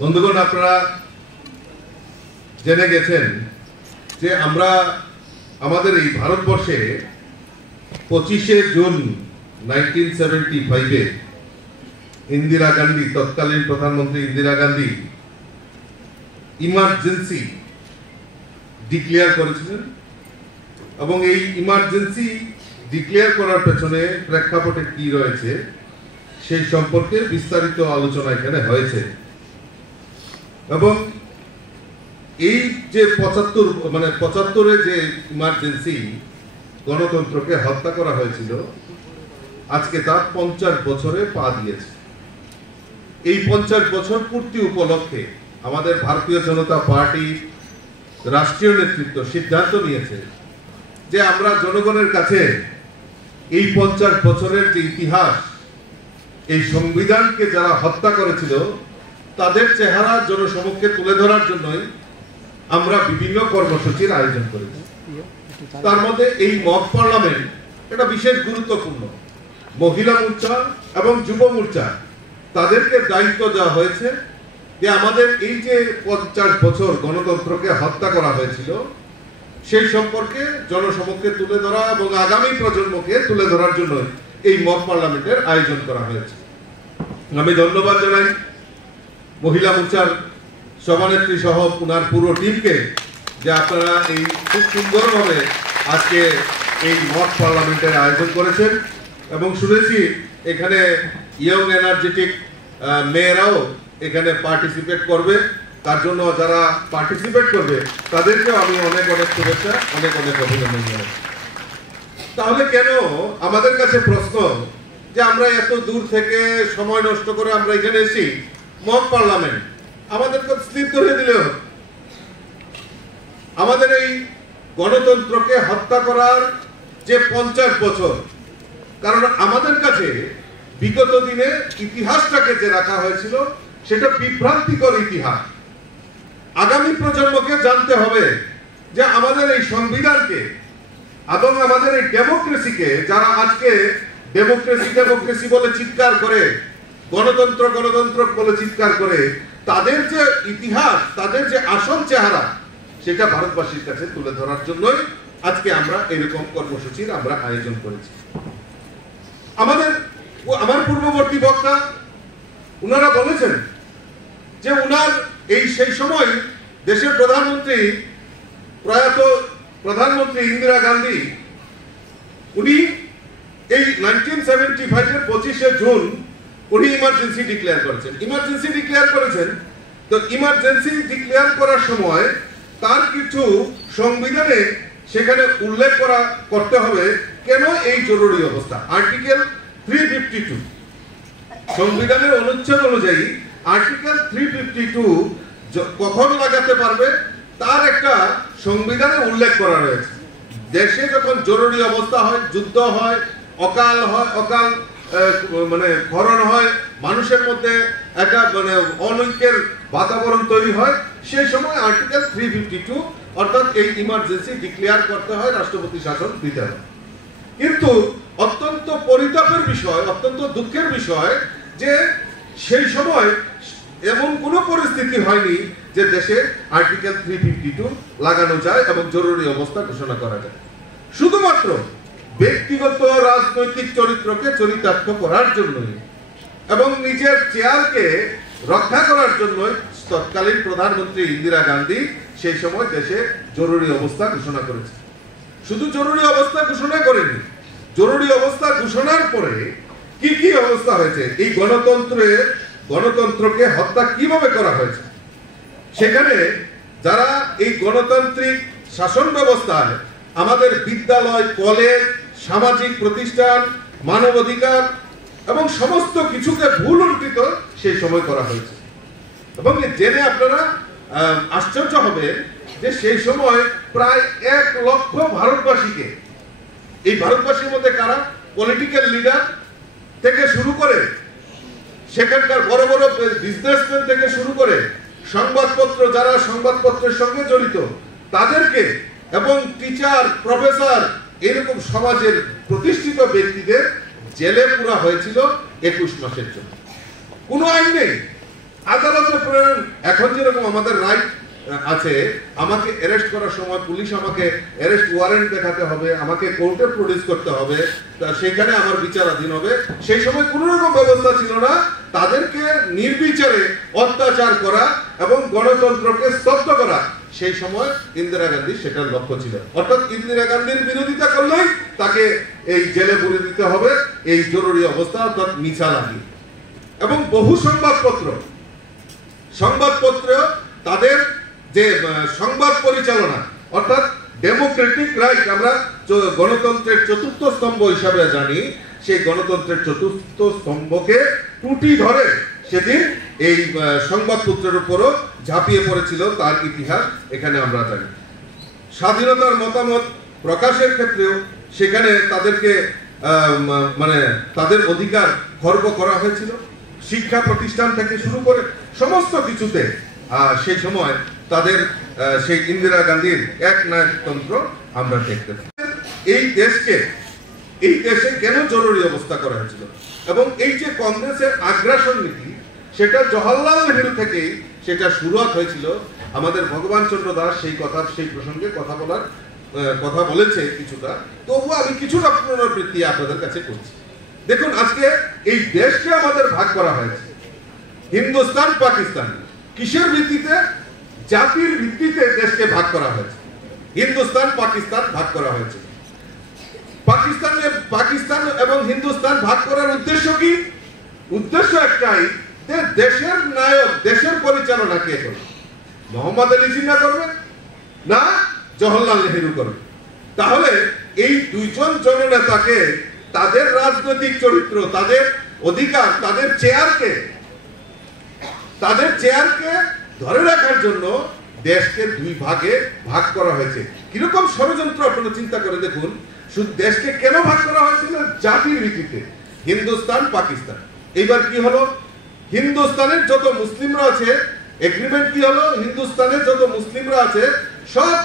বন্ধুগণ, আপনারা জেনে গেছেন যে আমরা আমাদের এই ভারতবর্ষে 25শে জুন 1975-এ ইন্দিরা গান্ধী, তৎকালীন প্রধানমন্ত্রী ইন্দিরা গান্ধী ইমার্জেন্সি ডিক্লেয়ার করেছিলেন এবং এই ইমার্জেন্সি ডিক্লেয়ার করার পেছনে প্রেক্ষাপটে কি রয়েছে সেই সম্পর্কে বিস্তারিত আলোচনা এখানে হয়েছে। এবং এই যে 75-এ যে ইমার্জেন্সি গণতন্ত্রকে হত্যা করা হয়েছিল, আজকে তার 50 বছরে পা দিয়েছে। এই 50 বছর পূর্তি উপলক্ষে আমাদের ভারতীয় জনতা পার্টি রাষ্ট্রীয় নেতৃত্ব সিদ্ধান্ত নিয়েছে যে আমরা জনগণের কাছে এই 50 বছরের যে ইতিহাস, এই সংবিধানকে যারা হত্যা করেছিল তাদের চেহারা জনসমক্ষে তুলে ধরার জন্যই আমরা বিভিন্ন কর্মসূচির আয়োজন করেছি। তার মধ্যে এই মক পার্লামেন্ট এটা বিশেষ গুরুত্বপূর্ণ। মহিলা মোর্চা এবং যুব মোর্চা তাদেরকে দায়িত্ব দেওয়া হয়েছে যে আমাদের এই যে 50 বছর গণতন্ত্রকে হত্যা করা হয়েছিল সেই সম্পর্কে জনসমক্ষে তুলে ধরা এবং আগামী প্রজন্মকে তুলে ধরার জন্য এই মক পার্লামেন্টের আয়োজন করা হয়েছে। আমি ধন্যবাদ জানাই মহিলা মোর্চার সভানেত্রী সহ ওনার পুরো টিমকে যে আপনারা এই খুব সুন্দরভাবে আজকে এই মক পার্লামেন্টের আয়োজন করেছেন। এবং শুনেছি এখানে ইয়ং এনার্জেটিক মেয়েরাও এখানে পার্টিসিপেট করবে। তার জন্য যারা পার্টিসিপেট করবে তাদেরকেও আমি অনেক অনেক শুভেচ্ছা, অনেক অনেক অভিনন্দন জানাই। তাহলে কেন আমাদের কাছে প্রশ্ন যে আমরা এত দূর থেকে সময় নষ্ট করে আমরা এখানে এসেছি মক পার্লামেন্ট, আমাদেরকে স্লিপ ধরে দিলেও আমাদের এই গণতন্ত্রকে হত্যা করার যে 50 বছর, কারণ আমাদের কাছে বিগত দিনে ইতিহাসটাকে যে রাখা হয়েছিল সেটা বিভ্রান্তিকর ইতিহাস। আগামী প্রজন্মকে জানতে হবে যে আমাদের এই সংবিধানকে এবং আমাদের এই ডেমোক্রেসিকে, যারা আজকে ডেমোক্রেসি ডেমোক্রেসি বলে চিৎকার করে, গণতন্ত্র গণতন্ত্র বলে চিৎকার করে, তাদের যে ইতিহাস, তাদের যে আসল চেহারা সেটা ভারতবাসীর কাছে তুলে ধরার জন্যই আজকে আমরা এরকম কর্মসূচির আমরা আয়োজন করেছি। আমার পূর্ববর্তী বক্তা উনারা বলেছেন যে উনার এই সেই সময় দেশের প্রধানমন্ত্রী, প্রয়াত প্রধানমন্ত্রী ইন্দিরা গান্ধী, উনি এই 1975-এর 25শে জুন উনি ইমার্জেন্সি ডিক্লেয়ার করেছেন। ইমার্জেন্সি ডিক্লেয়ার করেছেন তো ইমার্জেন্সি ডিক্লেয়ার করার সময় তার কিছু সংবিধানে সেখানে উল্লেখ করতে হবে কেন এই জরুরি অবস্থা। আর্টিকেল 352 সংবিধানের অনুচ্ছেদ অনুযায়ী আর্টিকেল 352 কখন লাগাতে পারবে তার একটা সংবিধানে উল্লেখ করা রয়েছে। দেশে যখন জরুরি অবস্থা হয়, যুদ্ধ হয়, অকাল খরণ হয়, মানুষের মধ্যে একটা অনৈক্যের বাতাবরণ তৈরি হয়, সেই সময় আর্টিকেল 352 অর্থাৎ এই ইমার্জেন্সি ডিক্লেয়ার করতে হয়, রাষ্ট্রপতি শাসন দিতে হয়। কিন্তু অত্যন্ত পরিতাপের বিষয়, অত্যন্ত দুঃখের বিষয় যে সেই সময় এমন কোনো পরিস্থিতি হয়নি যে দেশে আর্টিকেল 352 লাগানো যায় এবং জরুরি অবস্থা ঘোষণা করা যায়। শুধুমাত্র ব্যক্তিগত রাজনৈতিক চরিত্রকে চরিতার্থ করার জন্যই এবং নিজের চেয়ারকে রক্ষা করার জন্যই তৎকালীন প্রধানমন্ত্রী ইন্দিরা গান্ধী সেই সময় দেশে জরুরি অবস্থা ঘোষণা করেছে। শুধু জরুরি অবস্থা ঘোষণা করেনি, জরুরি অবস্থা ঘোষণার পরে কি কি অবস্থা হয়েছে, এই গণতন্ত্রকে হত্যা কিভাবে করা হয়েছে, সেখানে যারা এই গণতান্ত্রিক শাসন ব্যবস্থায় আমাদের বিদ্যালয়, কলেজ, সামাজিক প্রতিষ্ঠান, মানবাধিকার এবং সমস্ত কিছুকে ভুল উল্টিত সেই সময় করা হয়েছে। এবং জেনে আপনারা আশ্চর্য হবে যে সেই সময় প্রায় 1 লক্ষ ভারতবাসীকে, এই ভারতবাসীর মধ্যে কারা, পলিটিক্যাল লিডার থেকে শুরু করে সেখানকার বড় বড় বিজনেসম্যান থেকে শুরু করে সংবাদপত্র, যারা সংবাদপত্রের সঙ্গে জড়িত তাদেরকে, এবং টিচার, প্রফেসর, এরকম সমাজের প্রতিষ্ঠিত ব্যক্তিদের জেলে পুরা হয়েছিল 21 মাসের জন্য। কোনো আইন নেই, আদালতে প্রেরণ। এখন যেরকম আমাদের রাইট আছে, আমাকে অ্যারেস্ট করার সময় পুলিশ আমাকে অ্যারেস্ট ওয়ারেন্ট দেখাতে হবে, আমাকে কোর্টে প্রডিউস করতে হবে, সেখানে আমার বিচারাধীন হবে। সেই সময় কোনো রকম ব্যবস্থা ছিল না। তাদেরকে নির্বিচারে অত্যাচার করা এবং গণতন্ত্রকে স্তব্ধ করা সেই সময় ইন্দিরা গান্ধী সেটার লক্ষ্য ছিল। অর্থাৎ ইন্দিরা গান্ধীর বিরোধিতা করলেই তাকে এই জেলে পুরে দিতে হবে, এই জরুরি অবস্থা অর্থাৎ মিছা লাগি। এবং বহু সংবাদপত্র তাদের যে সংবাদ পরিচালনা অর্থাৎ ডেমোক্রেটিক রাইট আমরা গণতন্ত্রের চতুর্থ স্তম্ভ হিসাবে জানি, সেই গণতন্ত্রের চতুর্থ স্তম্ভকে টুটি ধরে সেদিন এই সংবাদপত্রের উপরও ঝাঁপিয়ে পড়েছিল। তার ইতিহাস এখানে আমরা জানি। স্বাধীনতার মতামত প্রকাশের ক্ষেত্রেও সেখানে তাদেরকে মানে তাদের অধিকার খর্ব করা হয়েছিল। শিক্ষা প্রতিষ্ঠান থেকে শুরু করে সমস্ত কিছুতে সেই সময় তাদের সেই ইন্দিরা গান্ধীর একনায়কতন্ত্র আমরা দেখতে পাই। এই দেশে কেন জরুরি অবস্থা করা হয়েছিল এবং এই যে কংগ্রেসের আগ্রাসন নীতি, সেটা জওহরলাল নেহরু থেকেই সেটা শুরুয়াত হয়েছিল। আমাদের ভগবান চন্দ্র দাস সেই প্রসঙ্গে কথা বলেছে কিছুটা, তবু আমি কিছুটা পুনরাবৃত্তি আপনাদের কাছে করছি। দেখুন, আজকে এই দেশকে আমাদের ভাগ করা হয়েছে হিন্দুস্তান পাকিস্তান। কিসের ভিত্তিতে? জাতির ভিত্তিতে দেশকে ভাগ করা হয়েছে। হিন্দুস্তান পাকিস্তান ভাগ করা হয়েছে। পাকিস্তান এবং হিন্দুস্তান ভাগ করার উদ্দেশ্য কি? উদ্দেশ্য একটাই, যে দেশের নায়ক, দেশের পরিচালনা কে করবে? মোহাম্মদ আলী জিন্নাহ করবে না জওহরলাল নেহরু করবে? তাহলে এই দুইজন জননেতাকে তাদের রাজনৈতিক চরিত্র, তাদের অধিকার, তাদের চেয়ারকে ধরে রাখার জন্য দেশকে দুই ভাগে ভাগ করা হয়েছে। কিরকম ষড়যন্ত্র আপনারা চিন্তা করে দেখুন। শুধু দেশকে কেন ভাগ করা হয়েছিল? জাতির ভিত্তিতে, হিন্দুস্তান পাকিস্তান। এইবার কি হলো? হিন্দুস্তানের যত মুসলিমরা আছে, এগ্রিমেন্ট কি হলো? হিন্দুস্তানের যত মুসলিমরা আছে সব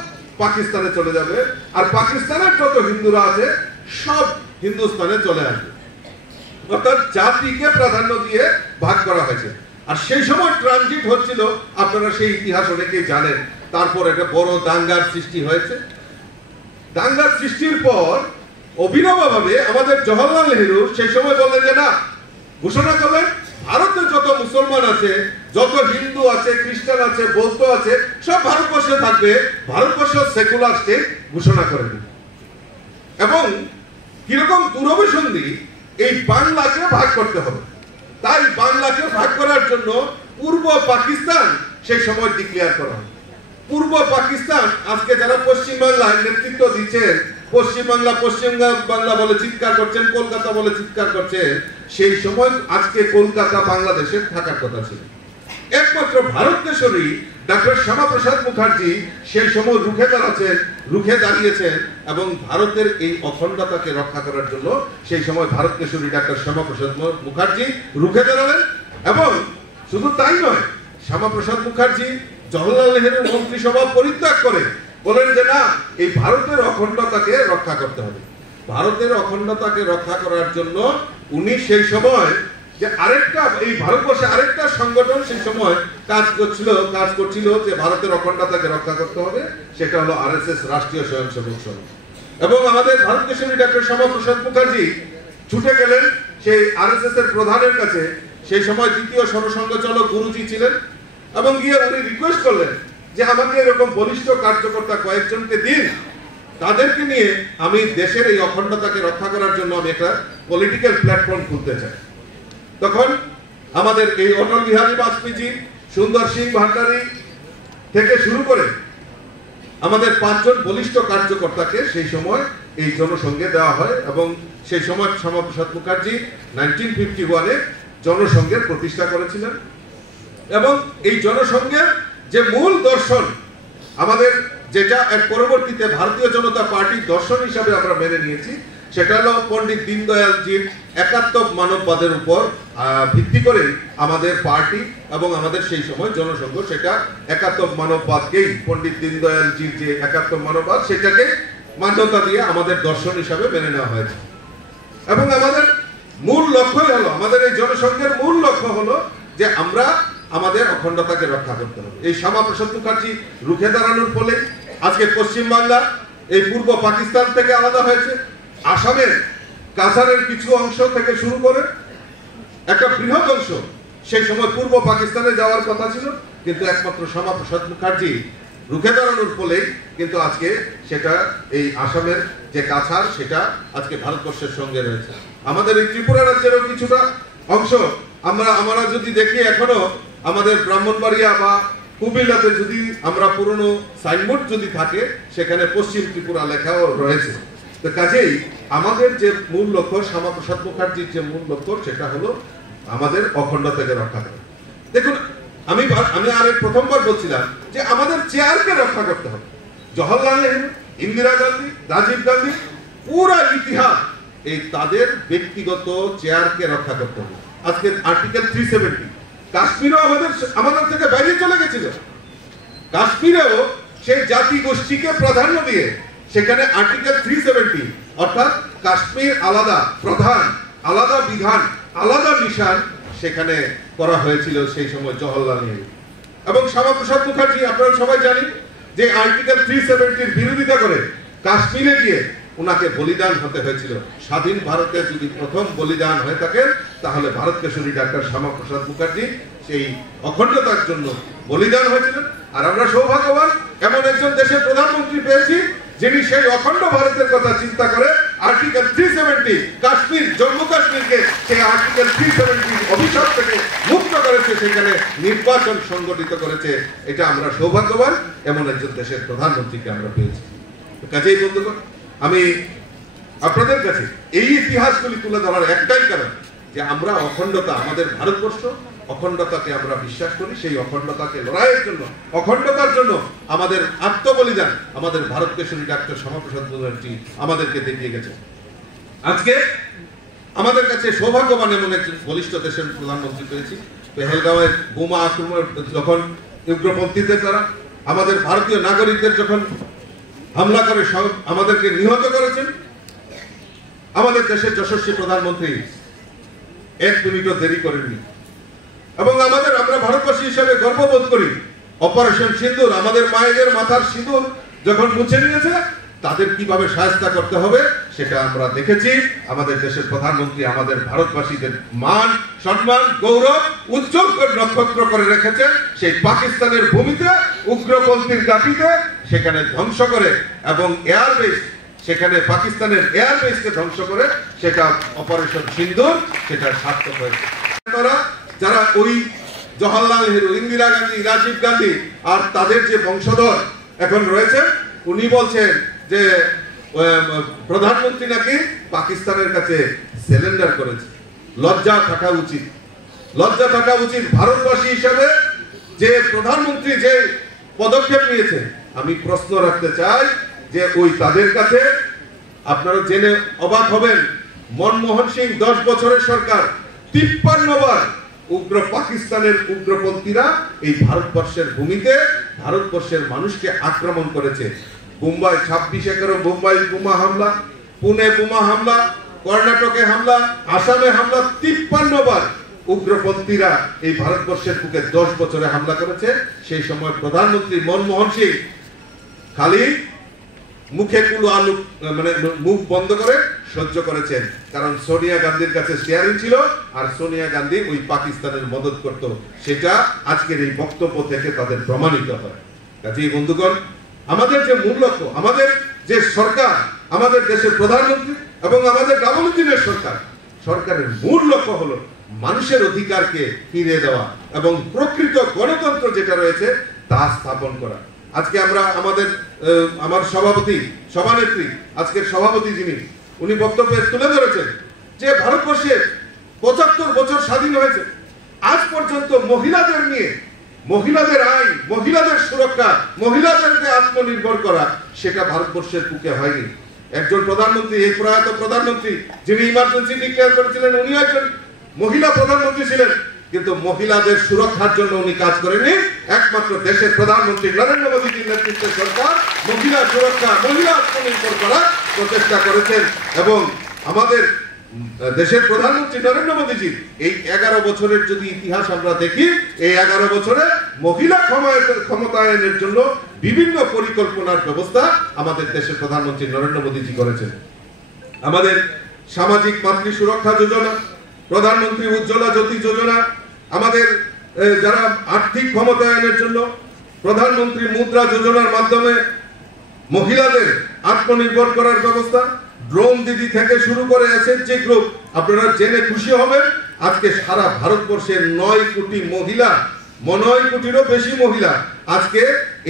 পাকিস্তানে চলে যাবে, আর পাকিস্তানের যত হিন্দুরা আছে সব হিন্দুস্তানে চলে আসবে। অর্থাৎ জাতিকে প্রাধান্য দিয়ে ভাগ করা হয়েছে। আর সেই সময় ট্রানজিট হচ্ছিল, আপনারা সেই ইতিহাস অনেকেই জানেন। তারপর একটা বড় দাঙ্গার সৃষ্টি হয়েছে। দাঙ্গার সৃষ্টির পর অভিনবভাবে আমাদের জওহরলাল নেহরু সেই সময় বললেন যে না, ঘোষণা করলেন ভারতে যত মুসলমান আছে, যত হিন্দু আছে, খ্রিস্টান আছে, বৌদ্ধ আছে, সব ভারতবর্ষে থাকবে। ভারতবর্ষ সেকুলার স্টেট ঘোষণা করে দিল। এবং কিরকম দুরভিসন্ধি, এই বাংলাকে ভাগ করতে হবে। তাই বাংলাকে ভাগ করার জন্য পূর্ব পাকিস্তান সেই সময় ডিক্লেয়ার করা হয়। পূর্ব পাকিস্তান আজকে যারা পশ্চিম বাংলায় নেতৃত্ব দিচ্ছেন, পশ্চিম বাংলা বলে চিৎকার করছেন, কলকাতা বলে চিৎকার করছেন, সেই সময় আজকে কলকাতা বাংলাদেশের থাকার কথা ছিল। একমাত্র ভারতকেশরী ডক্টর শ্যামাপ্রসাদ মুখার্জি সেই সময় রুখে দাঁড়িয়েছেন এবং ভারতের এই অখণ্ডতাকে রক্ষা করার জন্য সেই সময় ভারতকেশরী ডক্টর শ্যামাপ্রসাদ মুখার্জি রুখে দাঁড়ালেন। এবং শুধু তাই নয়, শ্যামাপ্রসাদ মুখার্জি জওহরলাল নেহরুর মন্ত্রিসভা পরিত্যাগ করে বলেন যে না, এই ভারতের অখণ্ডতাকে রক্ষা করতে হবে। ভারতের অখণ্ডতাকে রক্ষা করার জন্য উনি সেই সময় যে এই ভারতবর্ষে আরেকটা সংগঠন সেই সময় কাজ করছিল যে ভারতের অখণ্ডতাকে রক্ষা করতে হবে, সেটা হলো আরএসএস, রাষ্ট্রীয় স্বয়ংসেবক সংঘ। এবং আমাদের ভারতকেশরী ডক্টর শ্যামাপ্রসাদ মুখার্জি ছুটে গেলেন সেই আরএসএস এর প্রধানের কাছে। সেই সময় দ্বিতীয় সরসংঘচালক গুরুজি ছিলেন, এবং গিয়ে উনি রিকোয়েস্ট করলেন যে আমাকে এরকম বলিষ্ঠ কার্যকর্তা কয়েকজনকে দিন, তাদেরকে নিয়ে আমি দেশের এই অখণ্ডতাকে রক্ষা করার জন্য আমি একটা পলিটিক্যাল প্ল্যাটফর্ম খুলতে চাই। তখন আমাদের এই অটল বিহারী বাজপেয়ী, সুন্দর সিং ভান্ডারী থেকে শুরু করে আমাদের 5 জন বলিষ্ঠ কার্যকর্তাকে সেই সময় এই জনসংঘে দেওয়া হয়। এবং সেই সময় শ্যামাপ্রসাদ মুখার্জি 1951-এ জনসংঘের প্রতিষ্ঠা করেছিলেন। এবং এই জনসংঘের যে মূল দর্শন আমাদের, যেটা এক পরবর্তীতে ভারতীয় জনতা পার্টির দর্শন হিসাবে আমরা মেনে নিয়েছি, সেটা হলো পণ্ডিত দীনদয়ালজির একাত্ম মানববাদের উপর ভিত্তি করে আমাদের পার্টি এবং আমাদের সেই সময় জনসংঘ সেটা একাত্ম মানববাদকেই, পণ্ডিত দীনদয়ালজির যে একাত্ম মানববাদ, সেটাকে মান্যতা দিয়ে আমাদের দর্শন হিসাবে মেনে নেওয়া হয়েছে। এবং আমাদের মূল লক্ষ্যই হলো, আমাদের এই জনসংঘের মূল লক্ষ্য হলো যে আমরা আমাদের অখণ্ডতাকে রক্ষা করতে হবে। এই শ্যামাপ্রসাদ মুখার্জি রুখে দাঁড়ানোর ফলে আজকে পশ্চিমবাংলা এই পূর্ব পাকিস্তান থেকে আলাদা হয়েছে। আসামের কাছাড়ের কিছু অংশ থেকে শুরু করে একটা বৃহৎ অংশ সেই সময় পূর্ব পাকিস্তানে যাওয়ার কথা ছিল, কিন্তু একমাত্র শ্যামাপ্রসাদ মুখার্জি রুখে দাঁড়ানোর ফলে কিন্তু আজকে সেটা এই আসামের যে কাছাড় সেটা আজকে ভারতবর্ষের সঙ্গে রয়েছে। আমাদের এই ত্রিপুরা রাজ্যেরও কিছুটা অংশ আমরা যদি দেখি, এখনো আমাদের ব্রাহ্মণবাড়িয়া বা কুমিল্লাতে যদি আমরা পুরনো সাইনবোর্ড যদি থাকে সেখানে পশ্চিম ত্রিপুরা লেখাও রয়েছে। তো কাজেই আমাদের যে মূল লক্ষ্য, শ্যামাপ্রসাদ মুখার্জির যে মূল লক্ষ্য, সেটা হলো আমাদের অখণ্ডতাকে রক্ষা করা। দেখুন, আমি আরেক প্রথমবার বলছিলাম যে আমাদের চেয়ারকে রক্ষা করতে হবে। জওহরলাল নেহরু, ইন্দিরা গান্ধী, রাজীব গান্ধী, পুরো ইতিহাস এই তাদের ব্যক্তিগত চেয়ারকে রক্ষা করতে হবে। আজকে আর্টিকেল 370 কাশ্মীরও আমাদের থেকে বাইরে চলে গেছিল। কাশ্মীরেও সেই জাতি গোষ্ঠীকে প্রাধান্য দিয়ে সেখানে আর্টিকেল 370 অর্থাৎ কাশ্মীর আলাদা প্রধান, আলাদা বিধান, আলাদা নিশান সেখানে করা হয়েছিল সেই সময় জওহরলাল নেহরু এবং শ্যামাপ্রসাদ মুখার্জি। আপনারা সবাই জানেন যে আর্টিকেল 370 বিরোধিতা করে কাশ্মীরে গিয়ে ওনাকে বলিদান হতে হয়েছিল। স্বাধীন ভারতে যদি প্রথম বলিদান হয়ে থাকে তাহলে ভারত কেশরী ডাক্তার শ্যামাপ্রসাদ মুখার্জি সেই অখণ্ডতার জন্য বলিদান হয়েছিলেন। আর আমরা সৌভাগ্যবান এমন একজন দেশের প্রধানমন্ত্রী পেয়েছি যিনি সেই অখণ্ড ভারতের কথা চিন্তা করে আর্টিকেল 370 কাশ্মীর, জম্মু কাশ্মীরকে সেই আর্টিকেল 370 অভিশাপ থেকে মুক্ত করেছে, সেখানে নির্বাচন সংগঠিত করেছে। এটা আমরা সৌভাগ্যবান এমন একজন দেশের প্রধানমন্ত্রীকে আমরা পেয়েছি। কাজেই বন্ধুগণ, আমি আপনাদের কাছে এই ইতিহাসগুলি তুলে ধরার একটাই কারণ যে আমরা অখণ্ডতা, আমাদের ভারতবর্ষ অখণ্ডতাকে আমরা বিশ্বাস করি। সেই অখণ্ডতাকে লড়াইয়ের জন্য, অখণ্ডতার জন্য আমাদের আত্মবলিদান আমাদের ভারত কেশরী ডাক্তার শ্যামাপ্রসাদ মুখার্জি আমাদেরকে দেখিয়ে গেছে। আজকে আমাদের কাছে সৌভাগ্যবান এমন একজন বলিষ্ঠ দেশের প্রধানমন্ত্রী পেয়েছি। পেহেলগাঁওয়ের বোমা আক্রমণ যখন উগ্রপন্থীদের দ্বারা আমাদের ভারতীয় নাগরিকদের যখন হামলা করে আমাদেরকে নিহত করেছেন, আমাদের দেশের যশস্বী প্রধানমন্ত্রী 1 মিনিটও দেরি করেননি এবং আমরা ভারতবাসী হিসেবে গর্ববোধ করি। অপারেশন সিঁদুর, আমাদের মায়েদের মাথার সিঁদুর যখন মুছে নিয়েছে, তাদের কিভাবে সাহায্য করতে হবে সেটা আমরা দেখেছি। আমাদের দেশের প্রধানমন্ত্রী আমাদের ভারতবাসীদের মান, সম্মান, গৌরব উজ্জ্বল করে নক্ষত্র করে রেখেছেন সেই পাকিস্তানের ভূমিতে, উগ্রপন্থীর ঘাঁটিতে, সেখানে ধ্বংস করে এবং এয়ারবেস, সেখানে পাকিস্তানের এয়ারবেসকে ধ্বংস করে সেটা অপারেশন সিঁদুর সেটা সার্থক হয়েছে। যারা ওই জওহরলাল নেহরু, ইন্দিরা গান্ধী, রাজীব গান্ধী আর তাদের যে বংশধর এখন রয়েছে, উনি বলছেন যে প্রধানমন্ত্রী নাকি পাকিস্তানের কাছে সারেন্ডার করেছে। লজ্জা থাকা উচিত, লজ্জা থাকা উচিত ভারতবাসী হিসেবে যে প্রধানমন্ত্রী যে পদক্ষেপ নিয়েছে। আমি প্রশ্ন রাখতে চাই যে ওই তাদের কাছে, আপনারা জেনে অবাক হবেন, মনমোহন সিং 10 বছরের সরকার 53 বার উগ্র পাকিস্তানের উগ্রপন্থীরা এই ভারতবর্ষের ভূমিতে ভারতবর্ষের মানুষকে আক্রমণ করেছে। মুম্বাই 26 একর মুম্বাই বোমা হামলা, পুনে বোমা হামলা, কর্ণাটকে হামলা, আসামে হামলা, 53 বার উগ্রপন্থীরা এই ভারতবর্ষের বুকে 10 বছরে হামলা করেছে। সেই সময় প্রধানমন্ত্রী মনমোহন সিং খালি মুখে কুলো আলু মানে মুখ বন্ধ করে সহ্য করেছেন, কারণ সোনিয়া গান্ধীর কাছে শেয়ারিং ছিল আর সোনিয়া গান্ধী ওই পাকিস্তানের মদত করত। সেটা আজকের এই বক্তব্য থেকে তাদের প্রমাণিত হয়। কাজেই বন্ধুগণ, আমাদের যে মূল লক্ষ্য, আমাদের যে সরকার, আমাদের দেশের প্রধানমন্ত্রী এবং আমাদের ডাবল ইঞ্জিনের সরকারের মূল লক্ষ্য হলো মানুষের অধিকারকে ফিরিয়ে দেওয়া এবং প্রকৃত গণতন্ত্র যেটা রয়েছে তা স্থাপন করা। আজকে আমরা আমার সভানেত্রী, আজকের সভাপতি যিনি, উনি বক্তব্যে তুলে ধরেছেন যে ভারতবর্ষে 75 বছর স্বাধীন হয়েছে, আজ পর্যন্ত মহিলাদের নিয়ে, মহিলাদের আইন, মহিলাদের সুরক্ষা, মহিলাদেরকে আত্মনির্ভর করা সেটা ভারতবর্ষের বুকে হয়নি। একজন প্রধানমন্ত্রী, এই প্রয়াত প্রধানমন্ত্রী যিনি ইমার্জেন্সি ডিক্লেয়ার করেছিলেন, উনি একজন মহিলা প্রধানমন্ত্রী ছিলেন, কিন্তু মহিলাদের সুরক্ষার জন্য উনি কাজ করেননি। একমাত্র দেশের প্রধানমন্ত্রী নরেন্দ্র মোদীজির নেতৃত্বের সরকার মহিলা সুরক্ষা, মহিলা আত্মনির্ভর করার প্রচেষ্টা করেছেন এবং আমাদের দেশের প্রধানমন্ত্রী নরেন্দ্র মোদীজির এই 11 বছরের যদি ইতিহাস আমরা দেখি, এই 11 বছরে মহিলা ক্ষমতায়নের জন্য বিভিন্ন পরিকল্পনার ব্যবস্থা আমাদের দেশের প্রধানমন্ত্রী নরেন্দ্র মোদীজি করেছেন। আমাদের সামাজিক মাতৃ সুরক্ষা যোজনা, প্রধানমন্ত্রী উজ্জ্বলা জ্যোতি যোজনা, আমাদের যারা আর্থিক ক্ষমতায়নের জন্য প্রধানমন্ত্রী মুদ্রা যোজনার মাধ্যমে মহিলাদের আত্মনির্ভর করার ব্যবস্থা, ড্রোন দিদি থেকে শুরু করে এসএসজি গ্রুপ, আপনারা জেনে খুশি হবেন আজকে সারা ভারতবর্ষের 9 কোটি মহিলা, 9 কোটিরও বেশি মহিলা আজকে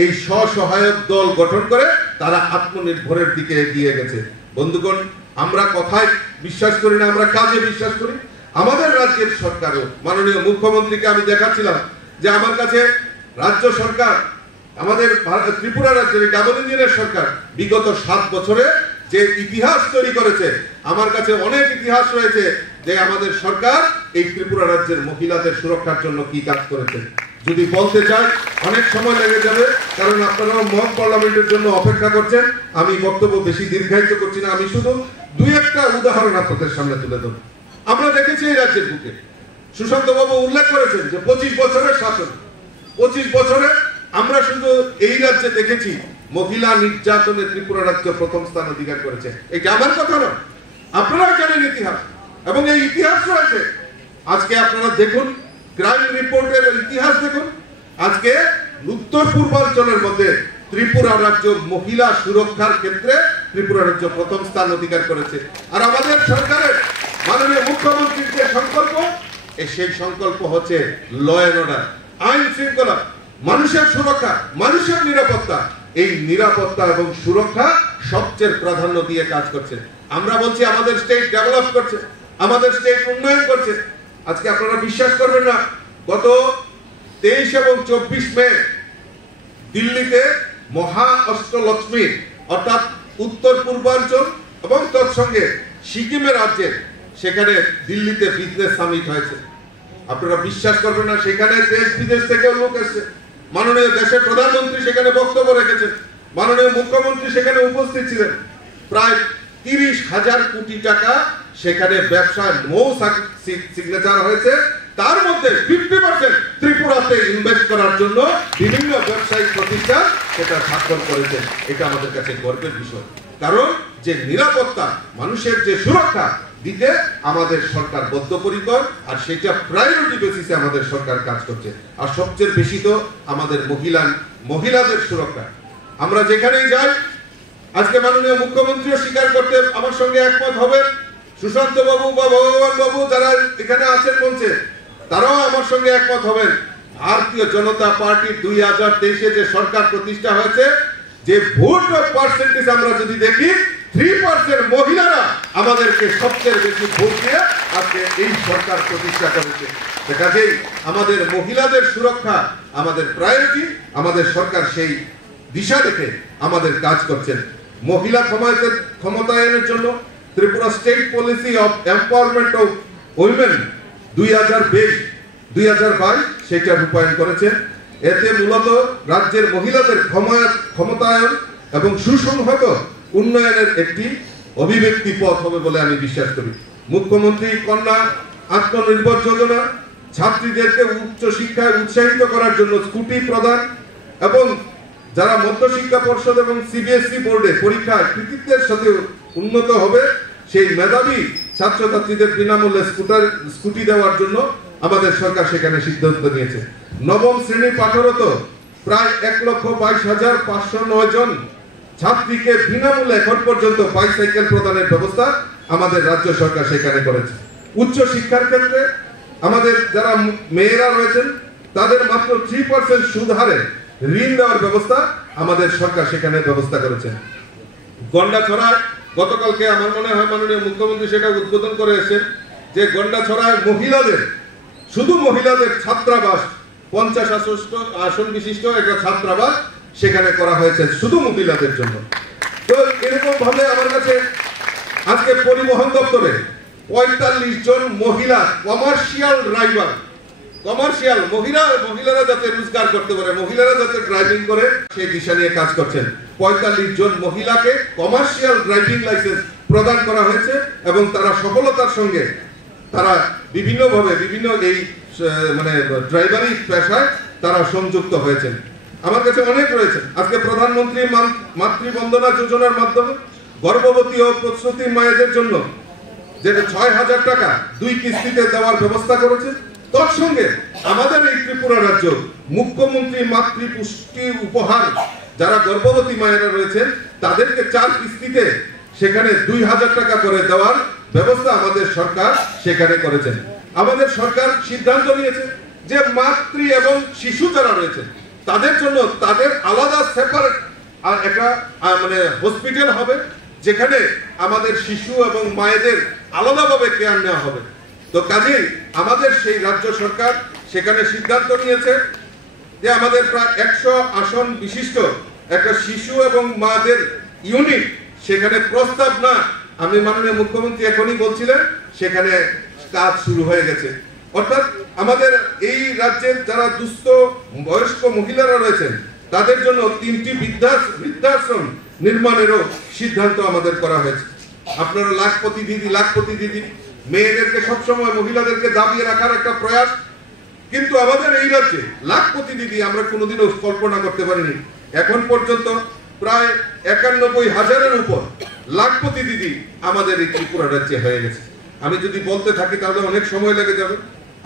এই স্বসহায়ক দল গঠন করে তারা আত্মনির্ভরের দিকে এগিয়ে গেছে। বন্ধুগণ, আমরা কথায় বিশ্বাস করি না, আমরা কাজে বিশ্বাস করি। আমাদের রাজ্যের সরকারও, মাননীয় মুখ্যমন্ত্রীকে আমি দেখাচ্ছিলাম যে আমার কাছে রাজ্য সরকার, আমাদের ত্রিপুরা রাজ্যের ডাবল ইঞ্জিনের সরকার বিগত 7 বছরে যে ইতিহাস তৈরি করেছে, আমার কাছে অনেক ইতিহাস রয়েছে যে আমাদের সরকার এই ত্রিপুরা রাজ্যের মহিলাদের সুরক্ষার জন্য কি কাজ করেছে। যদি বলতে চাই অনেক সময় লেগে যাবে, কারণ আপনারাও মক পার্লামেন্টের জন্য অপেক্ষা করছেন। আমি বক্তব্য বেশি দীর্ঘায়িত করছি না, আমি শুধু 2-1টা উদাহরণ আপনাদের সামনে তুলে দেব। আমরা দেখেছি এই রাজ্যের বুকে, সুশান্ত বাবু উল্লেখ করেছেন যে 25 বছরের শাসন, 25 বছরে আমরা শুধু এই রাজ্যে দেখেছি মহিলা নির্যাতনে ত্রিপুরা রাজ্য প্রথম স্থান অধিকার করেছে। এটা আমার কথা নয়, আপনারা জানেন ইতিহাস, এবং এই ইতিহাস রয়েছে। আজকে আপনারা দেখুন ক্রাইম রিপোর্টের ইতিহাস দেখুন, আজকে উত্তর পূর্বাঞ্চলের মধ্যে ত্রিপুরা রাজ্য মহিলা সুরক্ষার ক্ষেত্রে ত্রিপুরা রাজ্য প্রথম স্থান অধিকার করেছে। আর আমাদের সরকারের মাননীয় মুখ্যমন্ত্রীর যে সংকল্প, সেই সংকল্প হচ্ছে ল এন্ড অর্ডার, আইন শৃঙ্খলা, মানুষের সুরক্ষা, মানুষের নিরাপত্তা। এই নিরাপত্তা এবং সুরক্ষা সবচেয়ে প্রাধান্য দিয়ে কাজ করছে। আমরা বলছি আমাদের স্টেট ডেভেলপ করছে, আমাদের স্টেট উন্নয়ন করছে। আজকে আপনারা বিশ্বাস করবেন না, গত 23 এবং 24 মে দিল্লিতে মহা অষ্টলক্ষ্মী অর্থাৎ উত্তর পূর্বাঞ্চল এবং তৎসঙ্গে সিকিমের রাজ্যে, সেখানে দিল্লিতে বিজনেস সামিট হয়েছে। আপনারা বিশ্বাস করবেন না, সেখানে দেশ বিদেশ থেকে লোক এসেছে। মাননীয় দেশের প্রধানমন্ত্রী সেখানে বক্তব্য রেখেছেন, মাননীয় মুখ্যমন্ত্রী সেখানে উপস্থিত ছিলেন। প্রায় 30,000 কোটি টাকা সেখানে ব্যবসায় মৌ সিগনেচার হয়েছে। তার মধ্যে 50% ত্রিপুরাতে ইনভেস্ট করার জন্য বিভিন্ন ব্যবসায়িক প্রতিষ্ঠান সেটা স্বাক্ষর করেছেন। এটা আমাদের কাছে গর্বের বিষয়, কারণ যে নিরাপত্তা, মানুষের যে সুরক্ষা দিতে আমাদের সরকার বদ্ধপরিকর, আর সেটা প্রায়োরিটি বেসিসে আমাদের সরকার কাজ করছে। আর সবচেয়ে বেশি তো আমাদের মহিলাদের সুরক্ষা। আমরা যেখানেই যাই, আজকে মাননীয় মুখ্যমন্ত্রীও স্বীকার করতে আমার সঙ্গে একমত হবেন, সুশান্ত বাবু বা ভগবান বাবু যারা এখানে আছেন মঞ্চে, তারাও আমার সঙ্গে একমত হবেন। ভারতীয় জনতা পার্টি 2023-এ যে সরকার প্রতিষ্ঠা হয়েছে, যে ভোট পার্সেন্টেজ আমরা যদি দেখি, 3% মহিলারা আমাদেরকে সবচেয়ে বেশি ভোট দিয়ে আজকে এই সরকার প্রতিষ্ঠা করেছে। কাজেই আমাদের মহিলাদের সুরক্ষা আমাদের প্রায়োরিটি, আমাদের সরকার সেই দিশা দেখে আমাদের কাজ করছেন। মহিলা ক্ষমতায়নের জন্য Tripura state policy of empowerment of women 2020-2022 সেটা রূপায়ণ করেছেন। এতে মূলত রাজ্যের মহিলাদের ক্ষমতায়ন এবং সুসংহত উন্নয়নের একটি অভিব্যক্তি পথ হবে বলে আমি বিশ্বাস করি। মুখ্যমন্ত্রী কন্যা আত্মনির্ভর যোজনা, ছাত্রীদেরকে উচ্চ শিক্ষায় উৎসাহিত করার জন্য স্কুটি প্রদান, এবং যারা মধ্যশিক্ষা পর্ষদ এবং সিবিএসই বোর্ডে পরীক্ষায় কৃতিত্বের সাথে উন্নত হবে, সেই মেধাবী ছাত্রছাত্রীদের বিনামূল্যে স্কুটি দেওয়ার জন্য আমাদের সরকার সেখানে সিদ্ধান্ত নিয়েছে। নবম শ্রেণী পাঠরত প্রায় 1,22,509 জন ছাত্রীকে বিনামূল্যে এখন পর্যন্ত বাইসাইকেল প্রদানের ব্যবস্থা আমাদের রাজ্য সরকার সেখানে করেছে। উচ্চ শিক্ষার ক্ষেত্রে আমাদের যারা মেয়েরা রয়েছেন তাদের মাত্র 3% সুদ হারে ঋণ দেওয়ার ব্যবস্থা আমাদের সরকার সেখানে ব্যবস্থা করেছেন। গন্ডাছড়ায় গতকালকে আমার মনে হয় মাননীয় মুখ্যমন্ত্রী সেটা উদ্বোধন করে এসেছেন, যে গন্ডাছড়ায় মহিলাদের, শুধু মহিলাদের ছাত্রাবাস, 50 আসন বিশিষ্ট একটা ছাত্রাবাস সেখানে করা হয়েছে শুধু মহিলাদের জন্য। তো এরকম ভাবে আমার কাছে আজকে পরিবহন দপ্তরে 45 জন মহিলা কমার্শিয়াল ড্রাইভার, মহিলারা যাতে রোজগার করতে পারে, মহিলারা যাতে ড্রাইভিং করে সেই দিশা নিয়ে কাজ করছেন। 45 জন মহিলাকে কমার্শিয়াল ড্রাইভিং লাইসেন্স প্রদান করা হয়েছে এবং তারা সফলতার সঙ্গে তারা বিভিন্নভাবে বিভিন্ন এই মানে ড্রাইভারি পেশায় তারা সংযুক্ত হয়েছেন। আমার কাছে অনেক রয়েছে। আজকে প্রধানমন্ত্রী মাতৃবন্দনা যোজনার মাধ্যমে গর্ভবতী ও প্রসূতি মায়েদের জন্য যেটা ৬,০০০ টাকা ২ কিস্তিতে দেওয়ার ব্যবস্থা করেছে। তৎসঙ্গে আমাদের এই ত্রিপুরা রাজ্য মুখ্যমন্ত্রী মাতৃপুষ্টি উপহার যারা গর্ভবতী মায়েরা রয়েছেন তাদেরকে ৪ কিস্তিতে সেখানে ২,০০০ টাকা করে দেওয়ার ব্যবস্থা আমাদের সরকার সেখানে করেছেন। আমাদের সরকার সিদ্ধান্ত নিয়েছে যে মাতৃ এবং শিশু যারা রয়েছে তাদের জন্য তাদের আলাদা সেপারেট একটা মানে হসপিটাল হবে, যেখানে আমাদের শিশু এবং মায়েদের আলাদাভাবে কেয়ার নেওয়া হবে। তো কাজেই আমাদের সেই রাজ্য সরকার সেখানে সিদ্ধান্ত নিয়েছে যে আমাদের প্রায় ১০০ আসন বিশিষ্ট একটা শিশু এবং মাদের ইউনিট সেখানে প্রস্তাব না, আমি মাননীয় মুখ্যমন্ত্রী এখনই বলছিলেন, সেখানে কাজ শুরু হয়ে গেছে। অর্থাৎ আমাদের এই রাজ্যের যারা দুস্থ বয়স্ক মহিলারা রয়েছেন তাদের জন্য ৩টি বৃদ্ধাশ্রম নির্মাণেরও সিদ্ধান্ত আমাদের করা হয়েছে। আপনারা লাখপতি দিদি মেয়েদেরকে সবসময় মহিলাদেরকে দাবিয়ে রাখার একটা প্রয়াস, কিন্তু আমাদের এই রাজ্যে লাখপতি দিদি আমরা কোনোদিনও কল্পনা করতে পারিনি। এখন পর্যন্ত প্রায় ৯১,০০০-এর উপর লাখপতি দিদি আমাদের এই ত্রিপুরা রাজ্যে হয়ে গেছে। আমি যদি বলতে থাকি তাহলে অনেক সময় লেগে যাবে।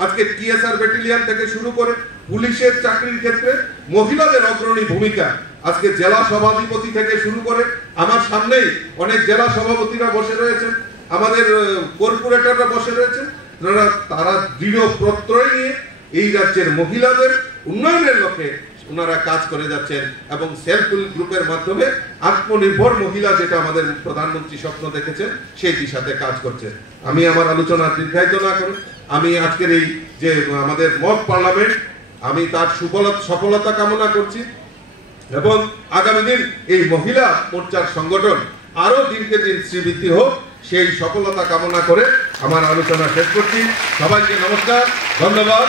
আজকে টিএসআর ব্যাটালিয়ন থেকে শুরু করে পুলিশের চাকরির ক্ষেত্রে মহিলাদের অগ্রণী ভূমিকা, আজকে জেলা সভাধিপতি থেকে শুরু করে আমার সামনেই অনেক জেলা সভাপতিরা বসে রয়েছেন, আমাদের কর্পোরেটররা বসে রয়েছেন, তারা দৃঢ় প্রত্যয় নিয়ে এই রাজ্যের মহিলাদের উন্নয়নের লক্ষ্যে ওনারা কাজ করে যাচ্ছেন এবং সেলফ হেল্প গ্রুপের মাধ্যমে আত্মনির্ভর মহিলা যেটা আমাদের প্রধানমন্ত্রী স্বপ্ন দেখেছেন সেই দিশাতে কাজ করছে। আমি আমার আলোচনা দীর্ঘায়িত না করে আমি আজকের এই যে আমাদের মক পার্লামেন্ট আমি তার সফলতা কামনা করছি এবং আগামী দিন এই মহিলা মোর্চার সংগঠন আরো দিনকে দিন শ্রীবৃদ্ধি হোক সেই সফলতা কামনা করে আমার আলোচনা শেষ করছি। সবাইকে নমস্কার, ধন্যবাদ।